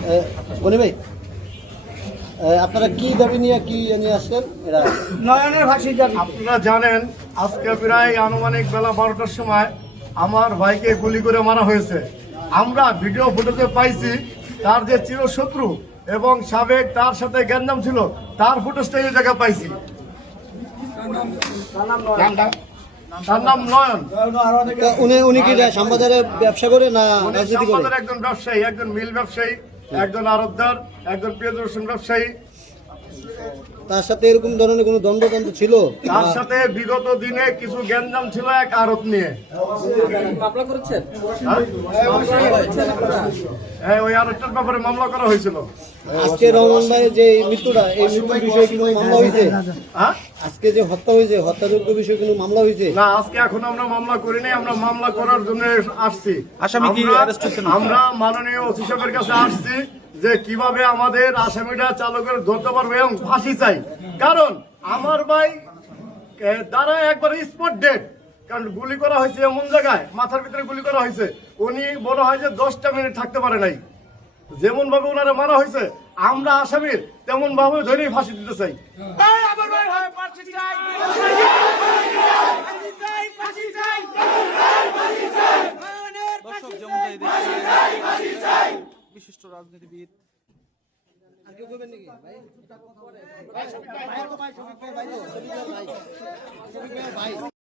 গনি ভাই, আপনারা কি দাবি নিয়ে আসলেন? এরা নয়নের ভাষী দাবি। আপনারা জানেন আজকে প্রায় আনুমানিক বেলা 12টার সময় আমার ভাইকে গুলি করে মারা হয়েছে। আমরা ভিডিও ফুটেজে পাইছি তার যে চিরশত্রু এবং সাবেক তার সাথে গ্যাঞ্জাম ছিল তার ফুটেজটা এই জায়গায় পাইছি। তার নাম নয়ন। উনি কি শ্যামবাজারে ব্যবসা করে না রাজনীতি করে? আমাদের একজন ব্যবসায়ী, একজন মিল ব্যবসায়ী, একজন আড়তদার, একজন পেঁয়াজ রসুন ব্যবসায়ী। তার সাথে এরকম ধরনের কোনো দ্বন্দ্ব ছিল? তার সাথে বিগত দিনে কিছু গ্যাঞ্জাম ছিল এক আড়ত নিয়ে। মামলা করেছেন? হ্যাঁ, ওই আড়তটার ব্যাপারে মামলা করা হয়েছিল। আজকে রহমান ভাইয়ের যে মৃত্যুটা, এই মৃত্যুর বিষয়ে কোনো মামলা হয়েছে? হ্যাঁ, আজকে যে হত্যা হয়েছে, হত্যাযোগ্য বিষয়ে কোনো মামলা হয়েছে? না, আজকে এখন আমরা মামলা করিনি। আমরা মামলা করার জন্য আসছি। আসামি কি অ্যারেস্ট হয়েছে না? আমরা মাননীয় ওসি সাহেবের কাছে আসছি যে কিভাবে আমাদের আসামিটা চালু করে ধরতে পারবে এবং ফাঁসি চাই। কারণ আমার ভাই তারা একবার স্পট ডেড, কারণ গুলি করা হয়েছে এমন জায়গায়, মাথার ভিতরে গুলি করা হয়েছে। উনি বলা হয় যে 10টা মিনিট থাকতে পারে নাই। যেমন ভাবে ওনারা মারা হয়েছে, আমরা আসামির তেমন ভাবে ধরেই ফাঁসি দিতে চাই। দর্শক যেমনটাই দেখছেন, বিশিষ্ট রাজনীতিবিদ আর কেউ করবেন নাকি ভাই? ভাই